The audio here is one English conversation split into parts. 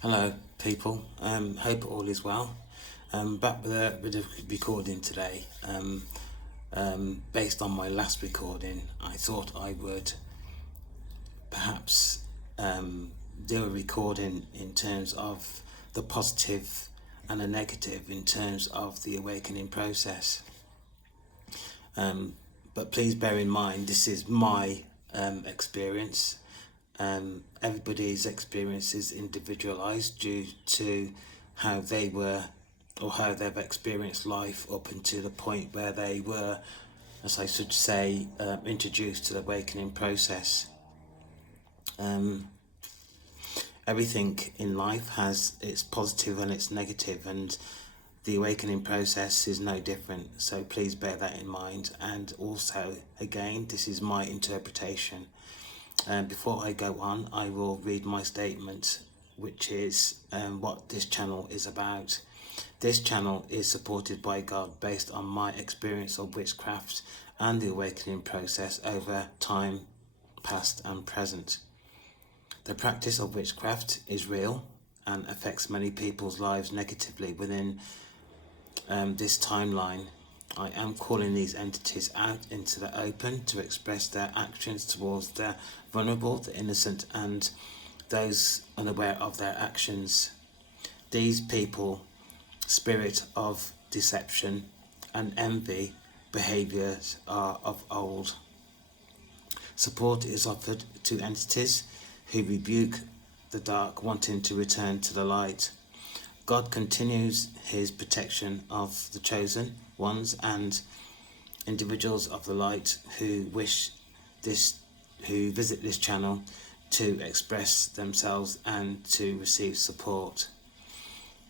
Hello people, hope all is well. Back with a recording today. Based on my last recording, I thought I would perhaps do a recording in terms of the positive and the negative in terms of the awakening process. But please bear in mind, this is my experience. Everybody's experience is individualized due to how they were or how they've experienced life up until the point where they were, as I should say, introduced to the awakening process. Everything in life has its positive and its negative, and the awakening process is no different, so please bear that in mind. And also, again, this is my interpretation. Before I go on, I will read my statement, which is what this channel is about. This channel is supported by God based on my experience of witchcraft and the awakening process over time, past and present. The practice of witchcraft is real and affects many people's lives negatively within this timeline. I am calling these entities out into the open to express their actions towards the vulnerable, the innocent, and those unaware of their actions. These people, spirit of deception and envy behaviors are of old. Support is offered to entities who rebuke the dark, wanting to return to the light. God continues his protection of the chosen ones and individuals of the light who visit this channel to express themselves and to receive support.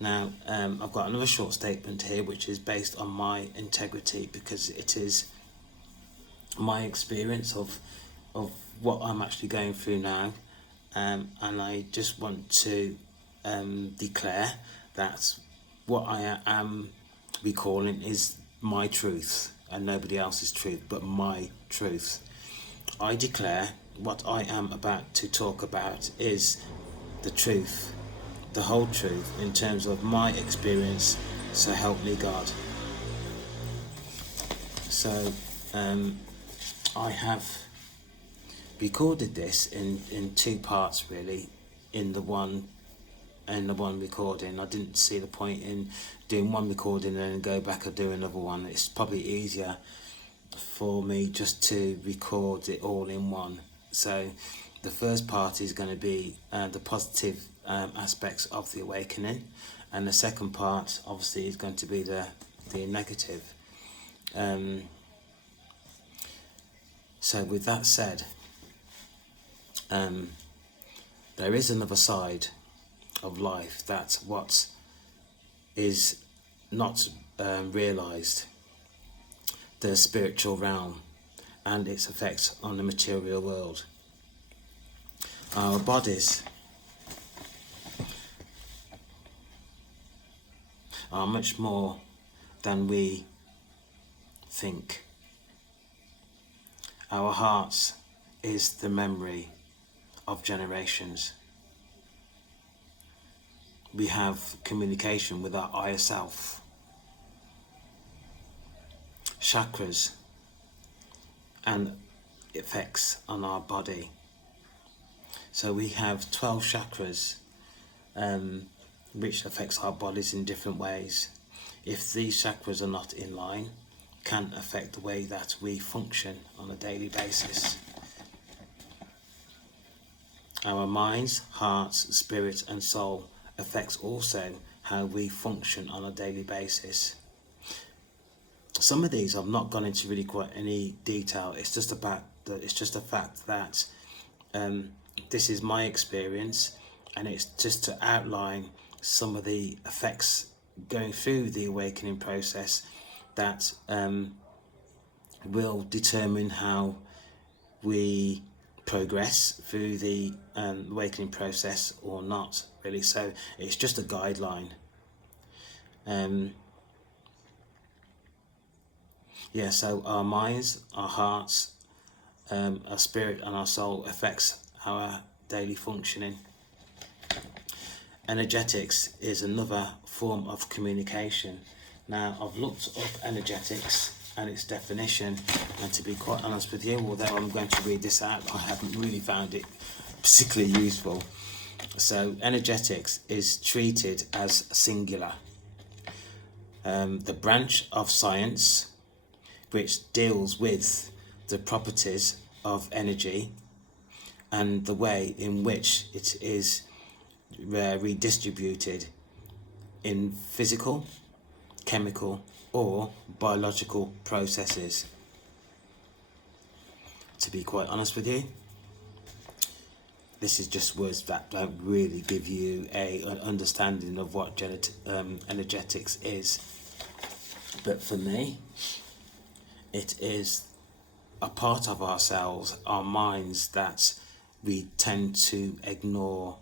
Now, I've got another short statement here which is based on my integrity, because it is my experience of what I'm actually going through now, and I just want to declare that what I am recalling is my truth and nobody else's truth, but my truth. I declare what I am about to talk about is the truth, the whole truth in terms of my experience, so help me God. So I have recorded this in two parts really, in the one recording. I didn't see the point in doing one recording and then go back and do another one. It's probably easier for me just to record it all in one. So the first part is going to be the positive aspects of the awakening, and the second part obviously is going to be the negative. So with that said, there is another side of life, that's what is not realized, the spiritual realm and its effects on the material world. Our bodies are much more than we think. Our hearts is the memory of generations. We have communication with our higher self. Chakras and effects on our body. So we have 12 chakras which affects our bodies in different ways. If these chakras are not in line, can affect the way that we function on a daily basis. Our minds, hearts, spirit and soul affects also how we function on a daily basis. Some of these I've not gone into really quite any detail. It's just a fact that this is my experience, and it's just to outline some of the effects going through the awakening process that will determine how we progress through the awakening process or not, really. So it's just a guideline. So our minds, our hearts, our spirit and our soul affects our daily functioning. energetics is another form of communication. Now, I've looked up energetics and its definition, and to be quite honest with you, although I'm going to read this out, I haven't really found it particularly useful. So energetics is treated as singular. The branch of science which deals with the properties of energy and the way in which it is redistributed in physical, chemical or biological processes. To be quite honest with you, this is just words that don't really give you an understanding of what energetics is. But for me, it is a part of ourselves, our minds, that we tend to ignore.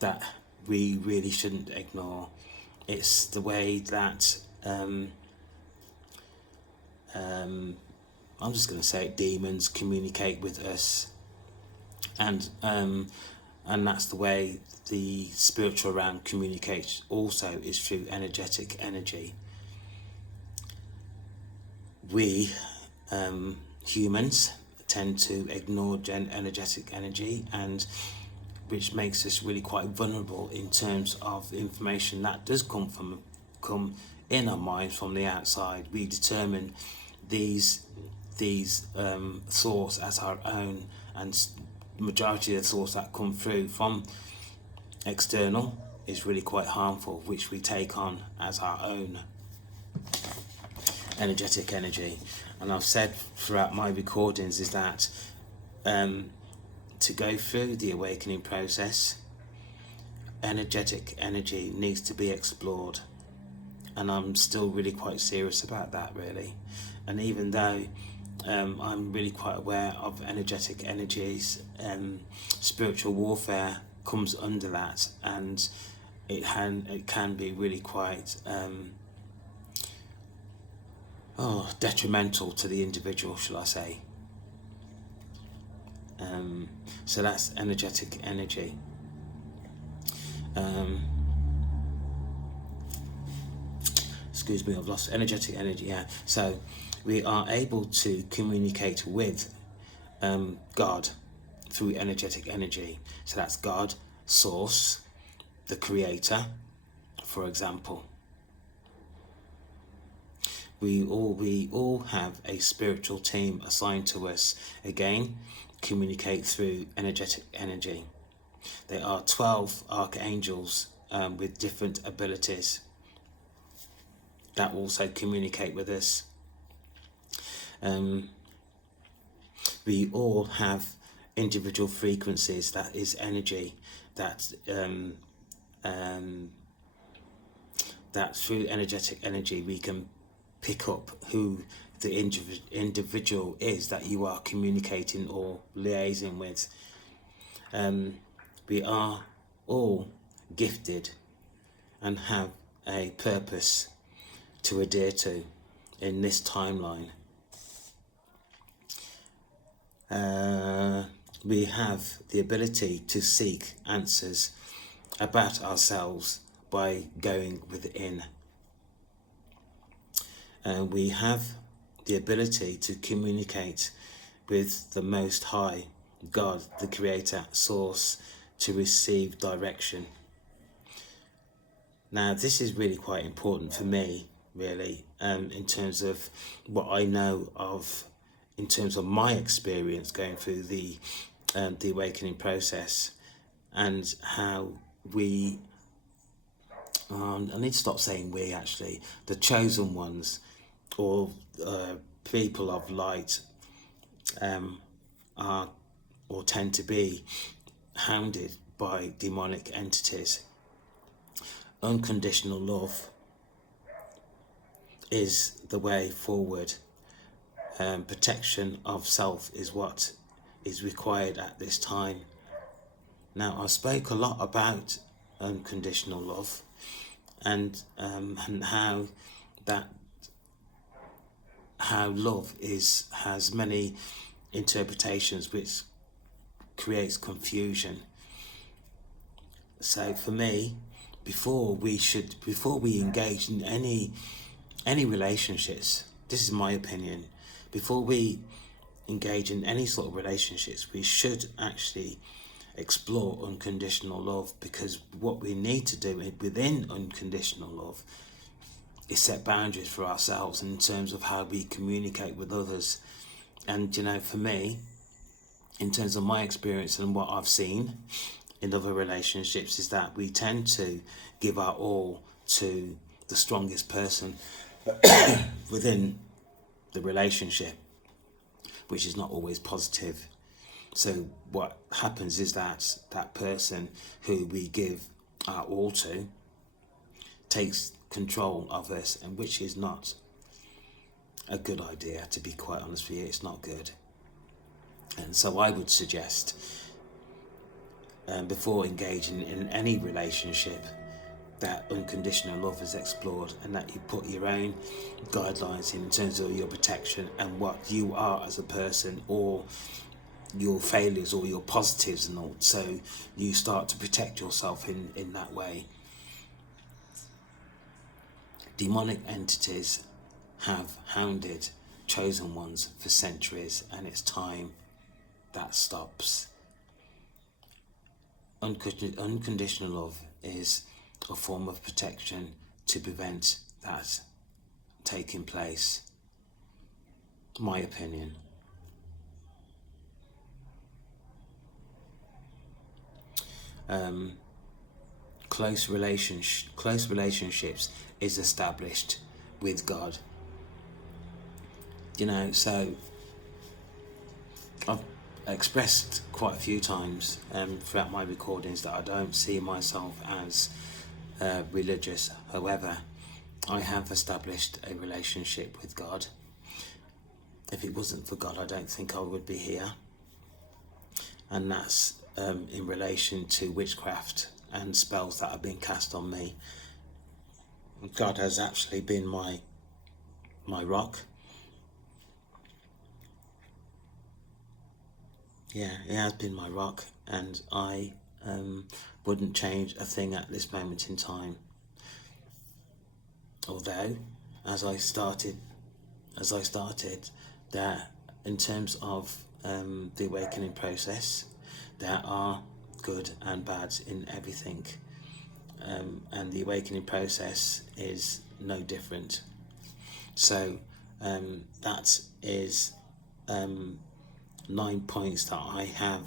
That we really shouldn't ignore. It's the way that I'm just going to say it, demons communicate with us, and that's the way the spiritual realm communicates also, is through energetic energy. We humans tend to ignore energetic energy, and which makes us really quite vulnerable in terms of information that does come in our minds from the outside. We determine these thoughts as our own, and majority of the thoughts that come through from external is really quite harmful, which we take on as our own energetic energy. And I've said throughout my recordings is that to go through the awakening process, energetic energy needs to be explored, and I'm still really quite serious about that, really. And even though I'm really quite aware of energetic energies, spiritual warfare comes under that, and it can be really quite detrimental to the individual, shall I say. So that's energetic energy. Excuse me, I've lost energetic energy. Yeah. So we are able to communicate with God through energetic energy. So that's God, Source, the Creator, for example. We all have a spiritual team assigned to us. Again, communicate through energetic energy. There are 12 archangels with different abilities that also communicate with us. We all have individual frequencies, that is energy, that through energetic energy we can pick up who the individual is that you are communicating or liaising with. We are all gifted and have a purpose to adhere to in this timeline. We have the ability to seek answers about ourselves by going within. We have the ability to communicate with the Most High, God, the Creator, Source, to receive direction. Now, this is really quite important for me, really, in terms of what I know of, in terms of my experience going through the awakening process, and how we, I need to stop saying we, actually, the chosen ones, or people of light, are or tend to be hounded by demonic entities. Unconditional love is the way forward. Protection of self is what is required at this time. Now, I spoke a lot about unconditional love, and how love has many interpretations which creates confusion. So for me, before we engage in any relationships, this is my opinion, before we engage in any sort of relationships, we should actually explore unconditional love, because what we need to do within unconditional love is set boundaries for ourselves in terms of how we communicate with others. And for me, in terms of my experience and what I've seen in other relationships, is that we tend to give our all to the strongest person within the relationship, which is not always positive. So what happens is that that person who we give our all to takes control of us, and which is not a good idea, to be quite honest with you. It's not good. And so I would suggest, before engaging in any relationship, that unconditional love is explored, and that you put your own guidelines in terms of your protection and what you are as a person, or your failures or your positives and all. So you start to protect yourself in that way. Demonic entities have hounded chosen ones for centuries, and it's time that stops. Unconditional love is a form of protection to prevent that taking place. My opinion. Close relationships is established with God. So I've expressed quite a few times throughout my recordings that I don't see myself as religious. However, I have established a relationship with God. If it wasn't for God, I don't think I would be here. And that's in relation to witchcraft and spells that have been cast on me. God has actually been my rock. Yeah, it has been my rock, and I wouldn't change a thing at this moment in time. Although, as I started, that in terms of the awakening process, there are good and bad in everything, and the awakening process is no different. So that is 9 points that I have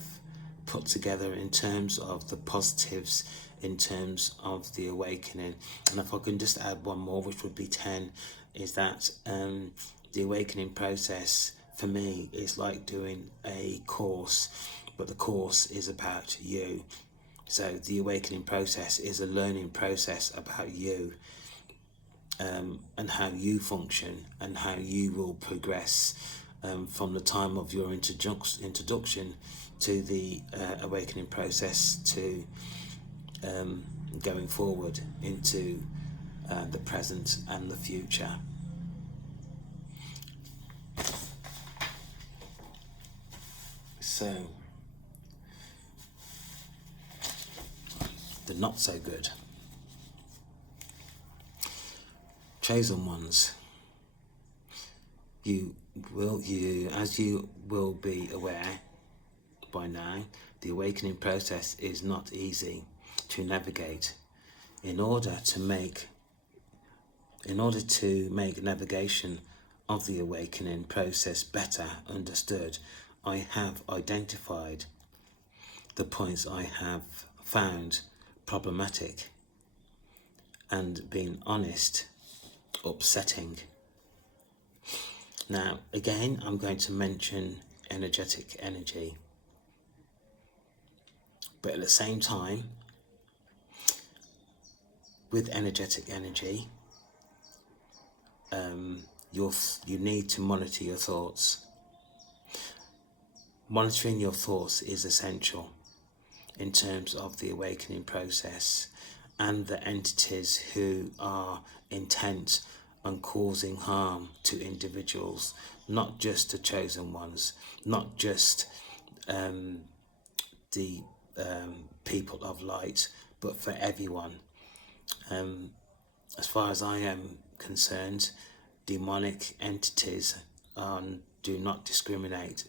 put together in terms of the positives, in terms of the awakening. And if I can just add one more, which would be 10, is that the awakening process for me is like doing a course, but the course is about you. So the awakening process is a learning process about you, and how you function and how you will progress from the time of your introduction to the awakening process to going forward into the present and the future. So, the not so good. Chosen ones, as you will be aware by now, the awakening process is not easy to navigate. In order to make navigation of the awakening process better understood, I have identified the points I have found problematic and, being honest, upsetting. Now, again, I'm going to mention energetic energy, but at the same time, with energetic energy, you need to monitor your thoughts. Monitoring your thoughts is essential in terms of the awakening process, and the entities who are intent on causing harm to individuals not just the chosen ones, not just the people of light, but for everyone. As far as I am concerned, demonic entities do not discriminate.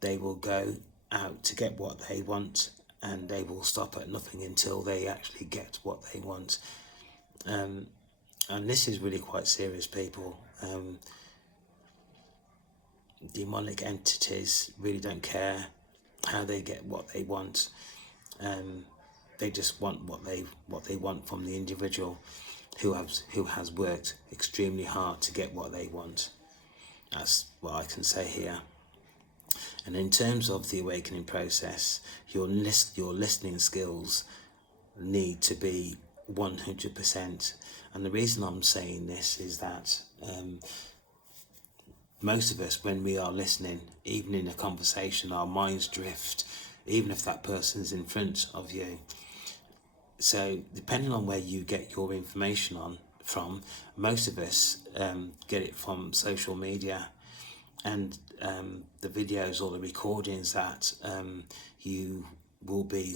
They will go out to get what they want, and they will stop at nothing until they actually get what they want. And this is really quite serious, people. Demonic entities really don't care how they get what they want. They just want what they want from the individual who has worked extremely hard to get what they want. That's what I can say here. And in terms of the awakening process, your listening skills need to be 100%. And the reason I'm saying this is that most of us, when we are listening, even in a conversation, our minds drift, even if that person's in front of you. So depending on where you get your information from, most of us get it from social media, and the videos or the recordings that you will be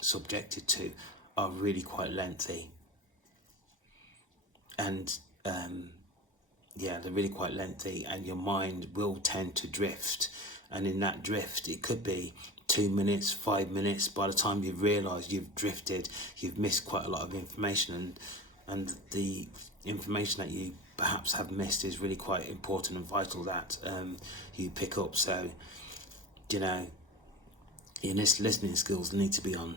subjected to are really quite lengthy. And they're really quite lengthy, and your mind will tend to drift. And in that drift, it could be 2 minutes, 5 minutes. By the time you've realised you've drifted, you've missed quite a lot of information, and the information that you perhaps have missed is really quite important and vital that you pick up. So, your listening skills need to be on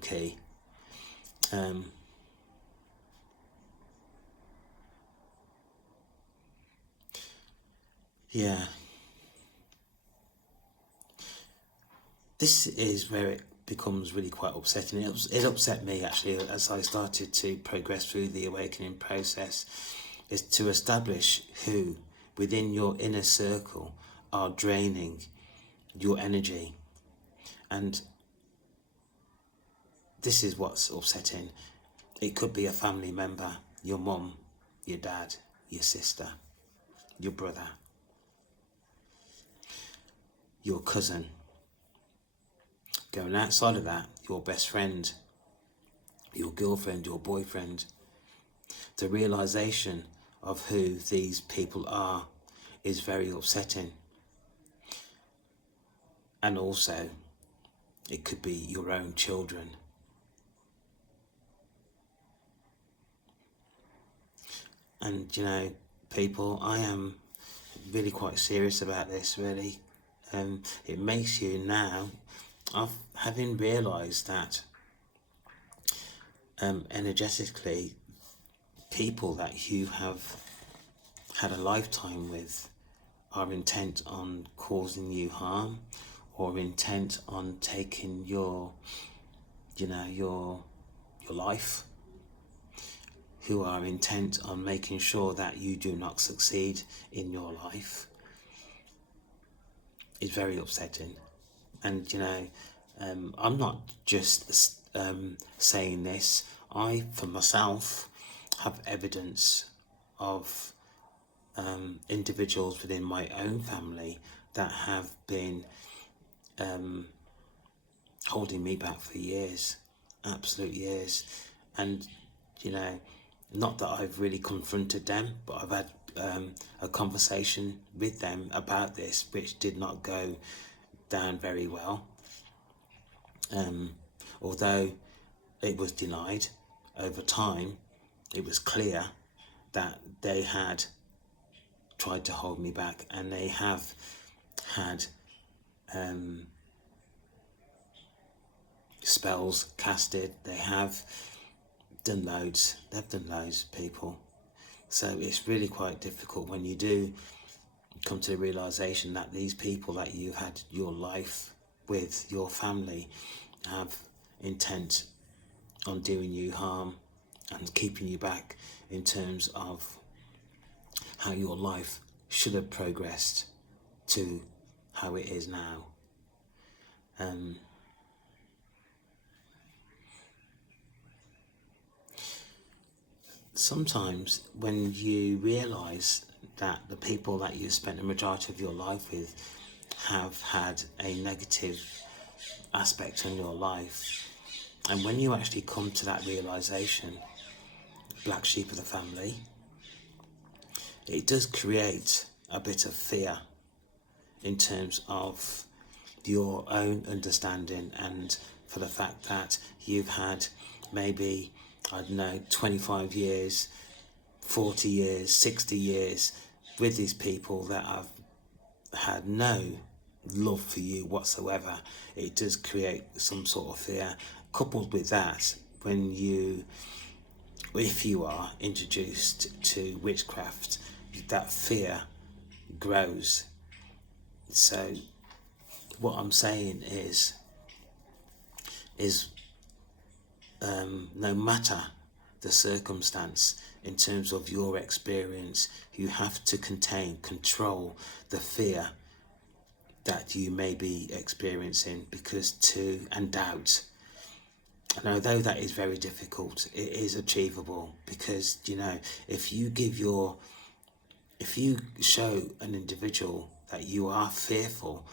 key. This is where it becomes really quite upsetting. It upset me actually as I started to progress through the awakening process, is to establish who within your inner circle are draining your energy. And this is what's upsetting. It could be a family member, your mum, your dad, your sister, your brother, your cousin. Going outside of that, your best friend, your girlfriend, your boyfriend. The realization of who these people are is very upsetting. And also, it could be your own children. And people, I am really quite serious about this, really. It makes you now, having realised that energetically, people that you have had a lifetime with are intent on causing you harm, or intent on taking your life, who are intent on making sure that you do not succeed in your life, is very upsetting. And I'm not just saying this. I, for myself, have evidence of individuals within my own family that have been holding me back for years, absolute years. And not that I've really confronted them, but I've had a conversation with them about this, which did not go down very well. Although it was denied, over time it was clear that they had tried to hold me back, and they have had spells casted. They have done loads. They've done loads, people. So it's really quite difficult when you do come to the realization that these people that you've had your life with, your family, have intent on doing you harm and keeping you back in terms of how your life should have progressed to how it is now. Sometimes when you realise that the people that you spent the majority of your life with have had a negative aspect in your life. And when you actually come to that realization, black sheep of the family, it does create a bit of fear in terms of your own understanding, and for the fact that you've had maybe, I don't know, 25 years, 40 years, 60 years with these people that have had no love for you whatsoever. It does create some sort of fear. Coupled with that, if you are introduced to witchcraft, that fear grows. So what I'm saying is no matter the circumstance in terms of your experience, you have to control the fear that you may be experiencing, and doubt. And although that is very difficult, it is achievable, because if you show an individual that you are fearful,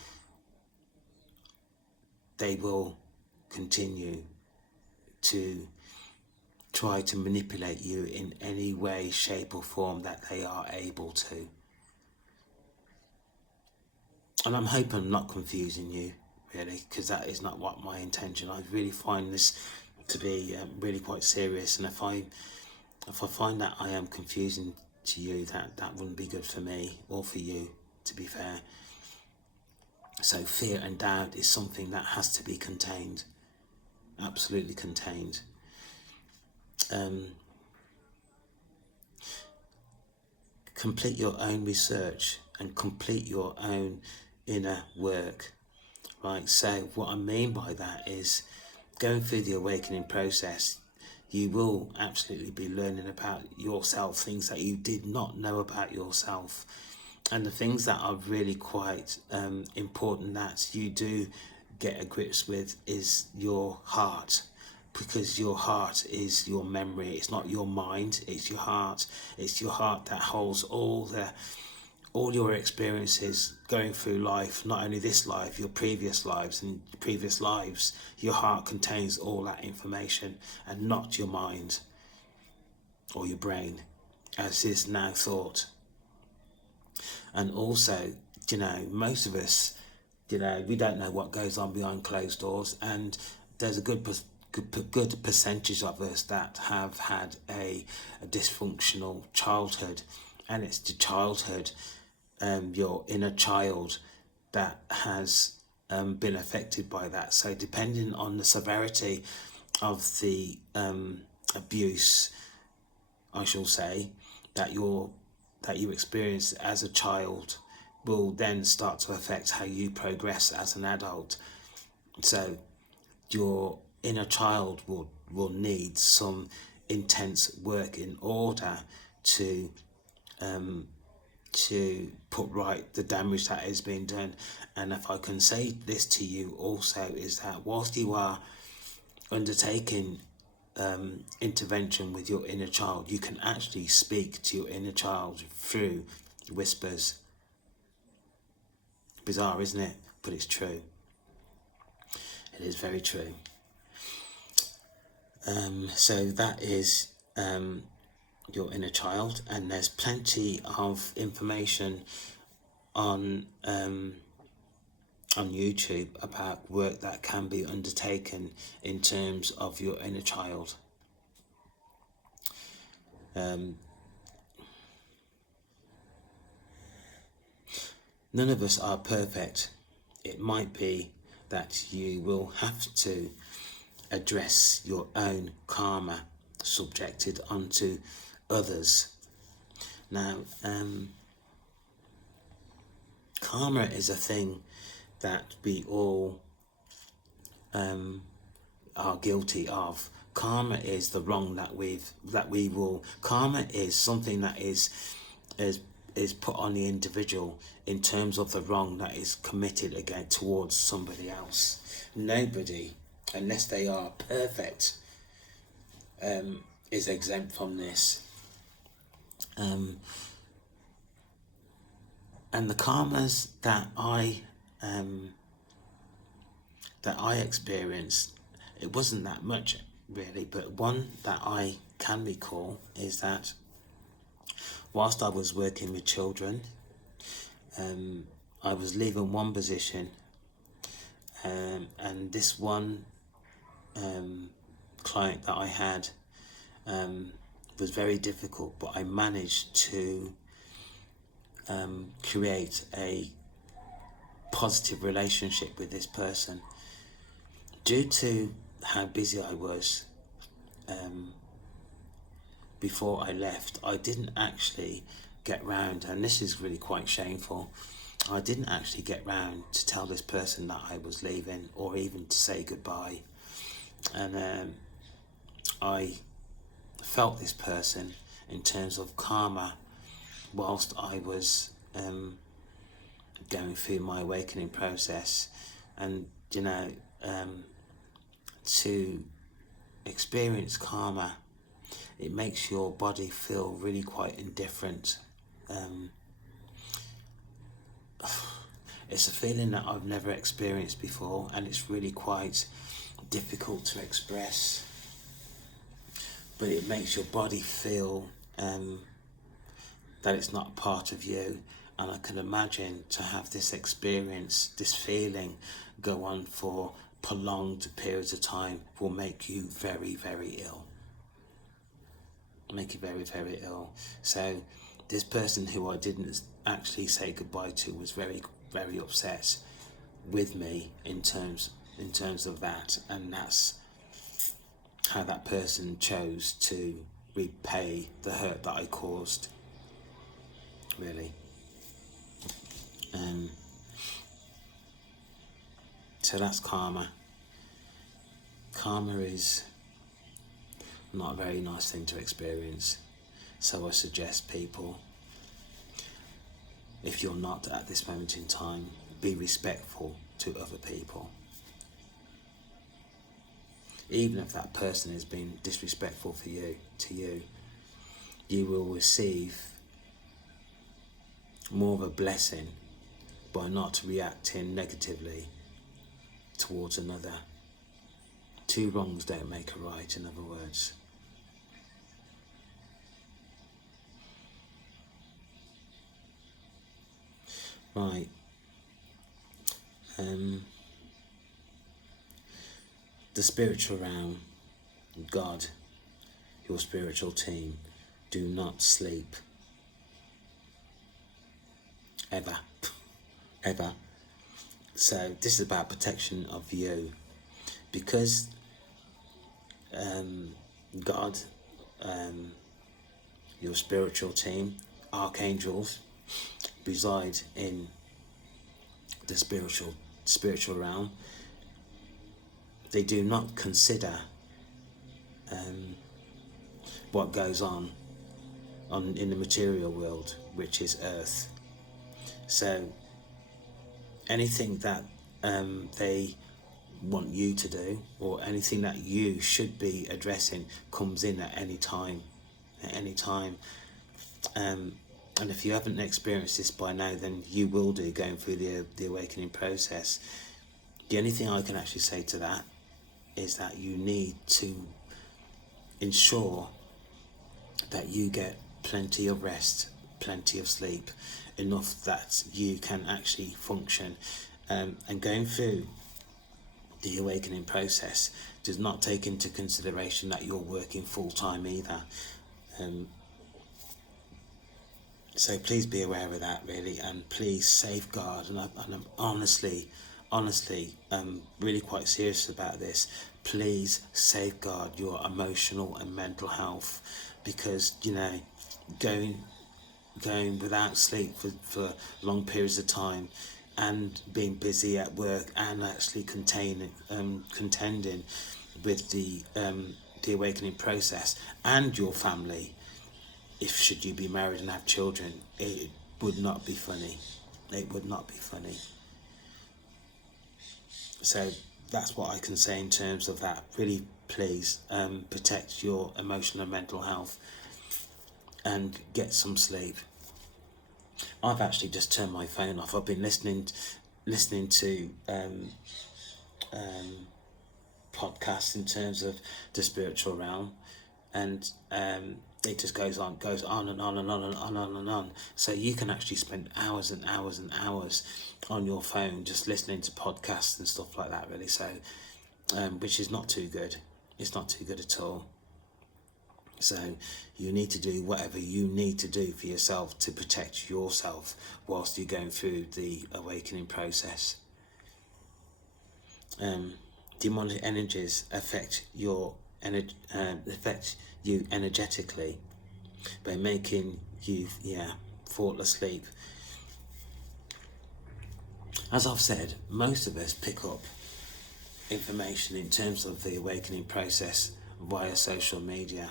they will continue to try to manipulate you in any way, shape or form that they are able to. And I'm hoping I'm not confusing you, really, because that is not what my intention. I really find this to be really quite serious, and if I find that I am confusing to you, that wouldn't be good for me or for you, to be fair. So fear and doubt is something that has to be contained, absolutely contained. Complete your own research and complete your own inner work, right? So what I mean by that is, going through the awakening process, you will absolutely be learning about yourself, things that you did not know about yourself. And the things that are really quite important that you do get a grips with is your heart, because your heart is your memory. It's not your mind, it's your heart. It's your heart that holds all your experiences going through life, not only this life, your previous lives and previous lives. Your heart contains all that information, and not your mind or your brain, as is now thought. And also, most of us, we don't know what goes on behind closed doors, and there's a good percentage of us that have had a dysfunctional childhood, and it's the childhood, your inner child, that has been affected by that. So depending on the severity of the abuse, I shall say, that you experienced as a child, will then start to affect how you progress as an adult. So your inner child will need some intense work in order to put right the damage that has been done. And if I can say this to you also, is that whilst you are undertaking intervention with your inner child, you can actually speak to your inner child through whispers. Bizarre, isn't it? But it's true. It is very true. So that is your inner child, and there's plenty of information on YouTube about work that can be undertaken in terms of your inner child. None of us are perfect. It might be that you will have to address your own karma subjected onto others. Now, karma is a thing that we all are guilty of. Karma is the wrong karma is something that is put on the individual in terms of the wrong that is committed again towards somebody else. Nobody, unless they are perfect, is exempt from this. And the karmas that I experienced, it wasn't that much really, but one that I can recall is that whilst I was working with children, I was leaving one position, and this one client that I had was very difficult, but I managed to create a positive relationship with this person. Due to how busy I was before I left, I didn't actually get round, and this is really quite shameful, I didn't actually get round to tell this person that I was leaving, or even to say goodbye. And I felt this person in terms of karma whilst I was going through my awakening process. And to experience karma, it makes your body feel really quite indifferent. It's a feeling that I've never experienced before, and it's really quite difficult to express, but it makes your body feel that it's not part of you. And I can imagine to have this experience, this feeling go on for prolonged periods of time will make you very, very ill. Make you very, very ill. So this person who I didn't actually say goodbye to was very, very upset with me in terms of that, and that's how that person chose to repay the hurt that I caused, really. So that's karma. Karma is not a very nice thing to experience. So I suggest people, if you're not at this moment in time, be respectful to other people. Even if that person has been disrespectful to you, you will receive more of a blessing by not reacting negatively towards another. Two wrongs don't make a right, in other words. Right. The spiritual realm, God, your spiritual team, do not sleep. Ever. Ever. So this is about protection of you, because God, your spiritual team, archangels, reside in the spiritual realm. They do not consider what goes on in the material world, which is Earth. So anything that they want you to do, or anything that you should be addressing, comes in at any time. And if you haven't experienced this by now, then you will do, going through the awakening process. The only thing I can actually say to that is that you need to ensure that you get plenty of rest, plenty of sleep, enough that you can actually function. And going through the awakening process does not take into consideration that you're working full-time either. So please be aware of that, really, and please safeguard, and I'm honestly really quite serious about this. Please safeguard your emotional and mental health, because going without sleep for long periods of time, and being busy at work, and actually contending with the awakening process, and your family, if should you be married and have children, it would not be funny. It would not be funny. So that's what I can say in terms of that. Really, please protect your emotional and mental health, and get some sleep. I've actually just turned my phone off. I've been listening to podcasts in terms of the spiritual realm, and it just goes on and on and on and on and on. So you can actually spend hours and hours and hours on your phone just listening to podcasts and stuff like that, really. So which is not too good. It's not too good at all. So you need to do whatever you need to do for yourself to protect yourself whilst you're going through the awakening process. Demonic energies affect you energetically by making you fall asleep. As I've said, most of us pick up information in terms of the awakening process via social media.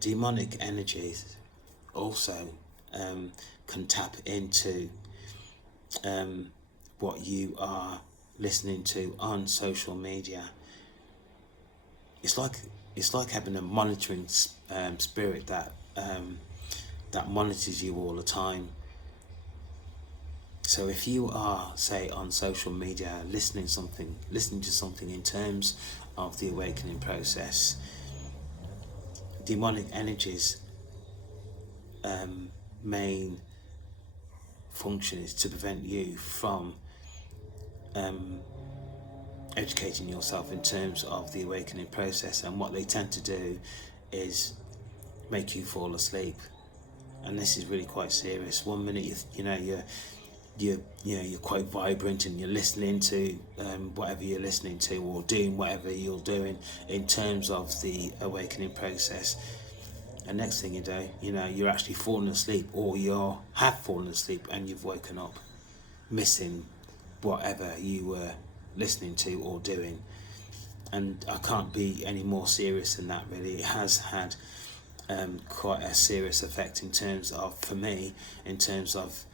Demonic energies also can tap into what you are listening to on social media. It's like having a monitoring spirit that monitors you all the time. So if you are, say, on social media listening to something in terms of the awakening process, demonic energies main function is to prevent you from educating yourself in terms of the awakening process, and what they tend to do is make you fall asleep. And this is really quite serious. One minute you're quite vibrant and you're listening to whatever you're listening to, or doing whatever you're doing in terms of the awakening process, and next thing you do, you're actually falling asleep, or you have fallen asleep and you've woken up missing whatever you were listening to or doing. And I can't be any more serious than that, really. It has had quite a serious effect in terms of, for me, in terms of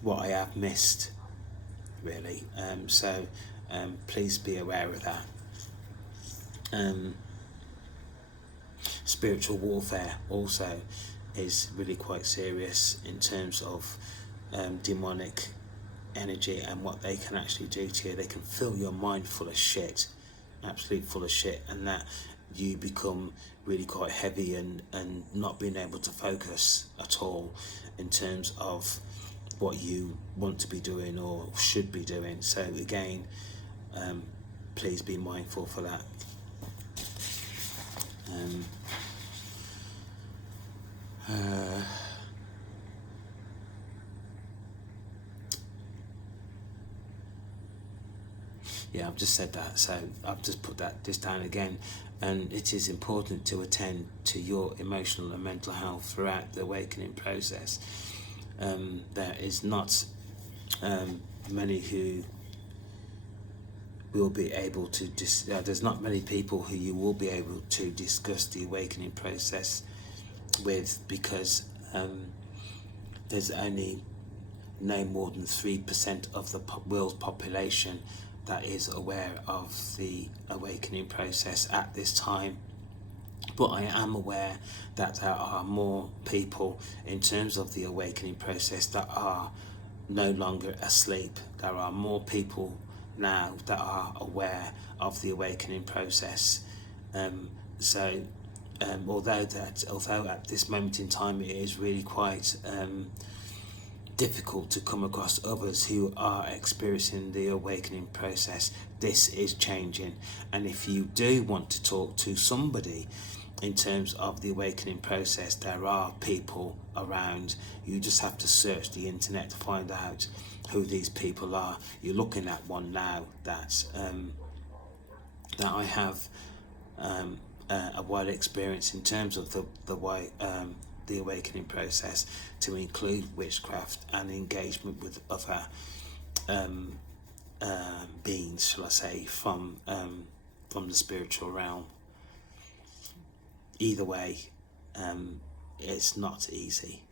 what I have missed, really. So please be aware of that. Spiritual warfare also is really quite serious in terms of demonic energy and what they can actually do to you. They can fill your mind full of shit, absolutely full of shit, and that you become really quite heavy and not being able to focus at all in terms of what you want to be doing or should be doing. So again, please be mindful for that. Yeah, I've just said that, so I've just put this down again. And it is important to attend to your emotional and mental health throughout the awakening process. There is not many who will be able to there's not many people who you will be able to discuss the awakening process with, because there's only no more than 3% of the world's population that is aware of the awakening process at this time. But I am aware that there are more people in terms of the awakening process that are no longer asleep. There are more people now that are aware of the awakening process. Although at this moment in time it is really quite difficult to come across others who are experiencing the awakening process, this is changing. And if you do want to talk to somebody in terms of the awakening process, there are people around. You just have to search the internet to find out who these people are. You're looking at one now that I have a wide experience in terms of the awakening process, to include witchcraft and engagement with other beings, shall I say, from the spiritual realm. Either way, it's not easy.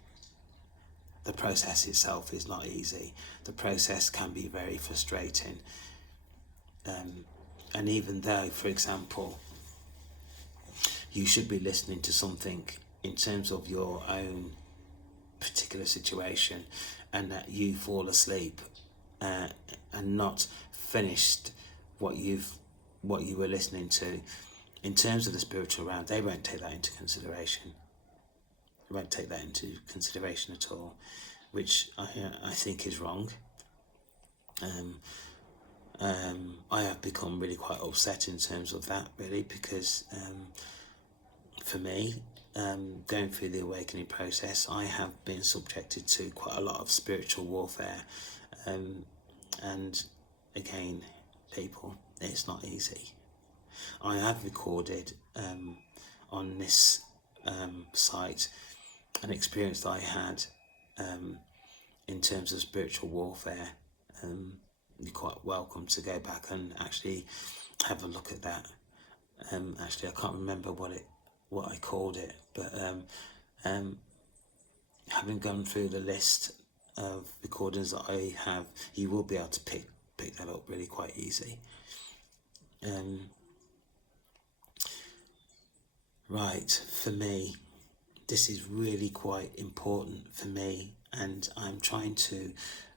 The process itself is not easy. The process can be very frustrating. And even though, for example, you should be listening to something in terms of your own particular situation, and that you fall asleep and not finished what you were listening to. In terms of the spiritual realm, they won't take that into consideration. They won't take that into consideration at all, which I think is wrong. I have become really quite upset in terms of that, really, because for me, going through the awakening process, I have been subjected to quite a lot of spiritual warfare, and again, people, it's not easy. I have recorded on this site an experience that I had in terms of spiritual warfare. You're quite welcome to go back and actually have a look at that. Actually, I can't remember what I called it, but having gone through the list of recordings that I have, you will be able to pick that up really quite easy. Right, for me, this is really quite important for me, and I'm trying to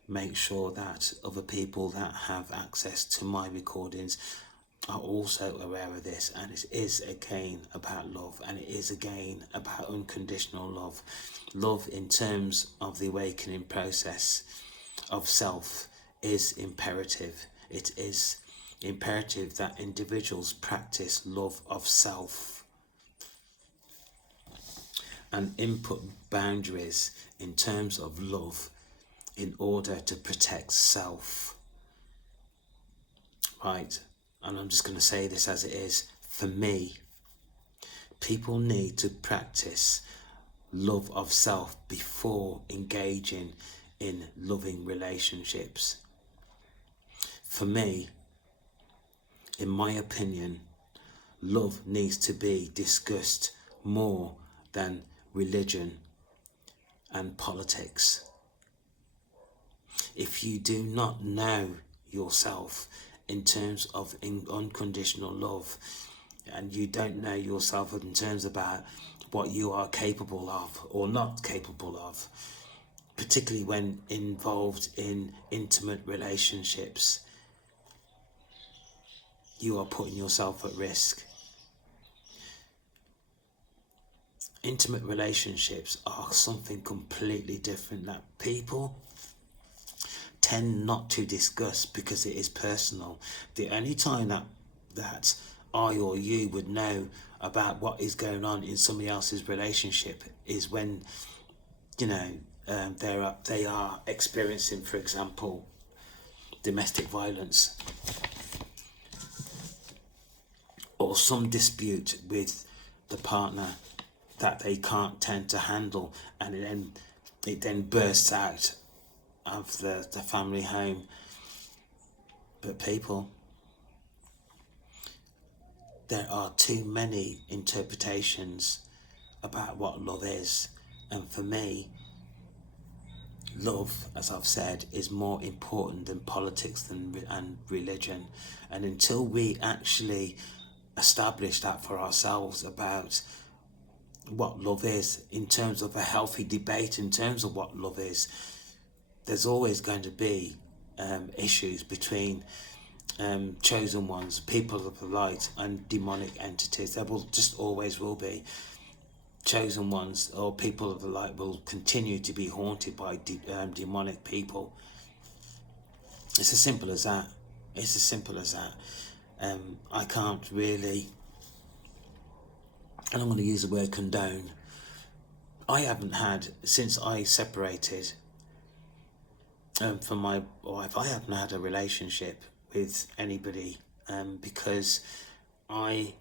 make sure that other people that have access to my recordings are also aware of this. And it is again about love, and it is again about unconditional love in terms of the awakening process of self is imperative. It is imperative that individuals practice love of self and input boundaries in terms of love in order to protect self. Right, and I'm just going to say this as it is. For me, people need to practice love of self before engaging in loving relationships. For me, in my opinion, love needs to be discussed more than religion and politics. If you do not know yourself in terms of unconditional love, and you don't know yourself in terms about what you are capable of or not capable of, particularly when involved in intimate relationships, you are putting yourself at risk. Intimate relationships are something completely different that people tend not to discuss because it is personal. The only time that I or you would know about what is going on in somebody else's relationship is when, you know, they are experiencing, for example, domestic violence or some dispute with the partner that they can't tend to handle, and it then bursts out of the family home. But people, there are too many interpretations about what love is, and for me, love, as I've said, is more important than politics and religion. And until we actually establish that for ourselves about what love is, in terms of a healthy debate in terms of what love is, there's always going to be issues between chosen ones, people of the light, and demonic entities. There will just always will be. Chosen ones or people of the light will continue to be haunted by demonic people. It's as simple as that. It's as simple as that. I can't really, and I'm going to use the word condone. I haven't had, since I separated from my wife, I haven't had a relationship with anybody because I,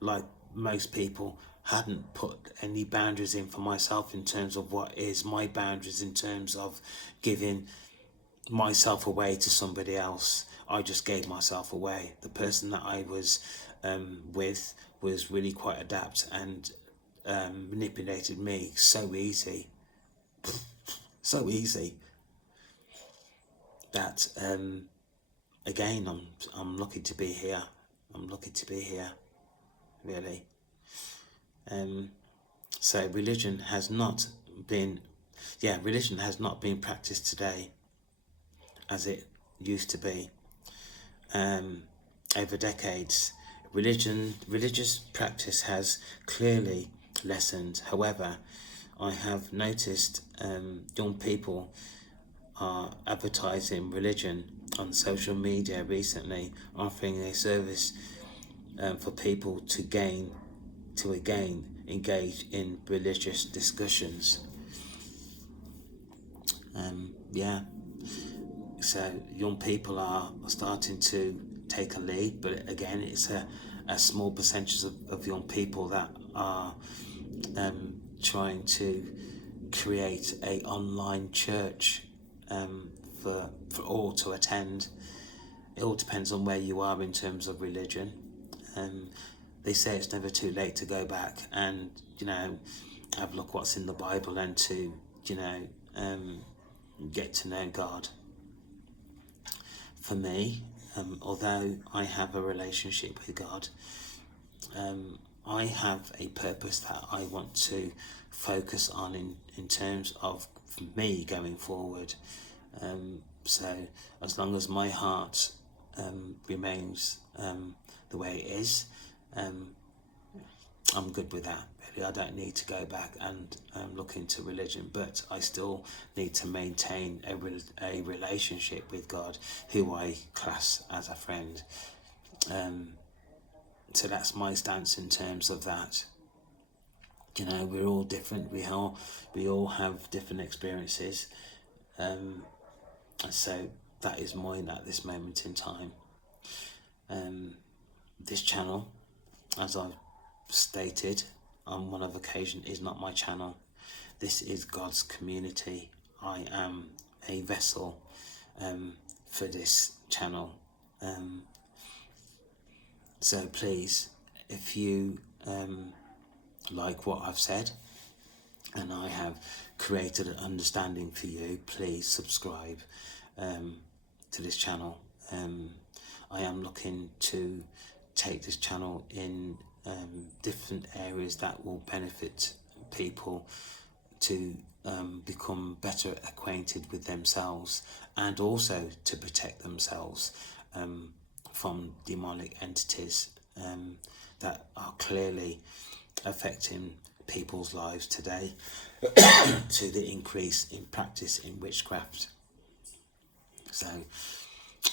like most people, hadn't put any boundaries in for myself in terms of what is my boundaries in terms of giving myself away to somebody else. I just gave myself away. The person that I was with was really quite adept and manipulated me so easy, so easy that again, I'm lucky to be here. I'm lucky to be here, really. So religion has not been yeah, religion has not been practiced today as it used to be. Over decades, religious practice has clearly lessened. However, I have noticed young people are advertising religion on social media recently, offering a service for people to again engage in religious discussions. Yeah, so young people are starting to take a lead, but again, it's a small percentage of young people that are trying to create a online church for all to attend. It all depends on where you are in terms of religion. They say it's never too late to go back and have a look what's in the Bible and to get to know God. For me, although I have a relationship with God, I have a purpose that I want to focus on in terms of me going forward. So as long as my heart remains the way it is, I'm good with that. Really, I don't need to go back and look into religion, but I still need to maintain a relationship with God, who I class as a friend. So that's my stance in terms of that. We're all different. We all have different experiences. So that is mine at this moment in time. This channel, as I've stated on one of occasion, is not my channel. This is God's community. I am a vessel for this channel. So please, if you like what I've said and I have created an understanding for you, please subscribe to this channel. I am looking to take this channel in different areas that will benefit people to become better acquainted with themselves, and also to protect themselves from demonic entities that are clearly affecting people's lives today to the increase in practice in witchcraft. So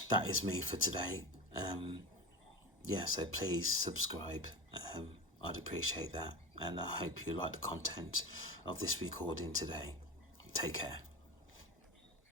that is me for today. So please subscribe. I'd appreciate that, and I hope you like the content of this recording today. Take care.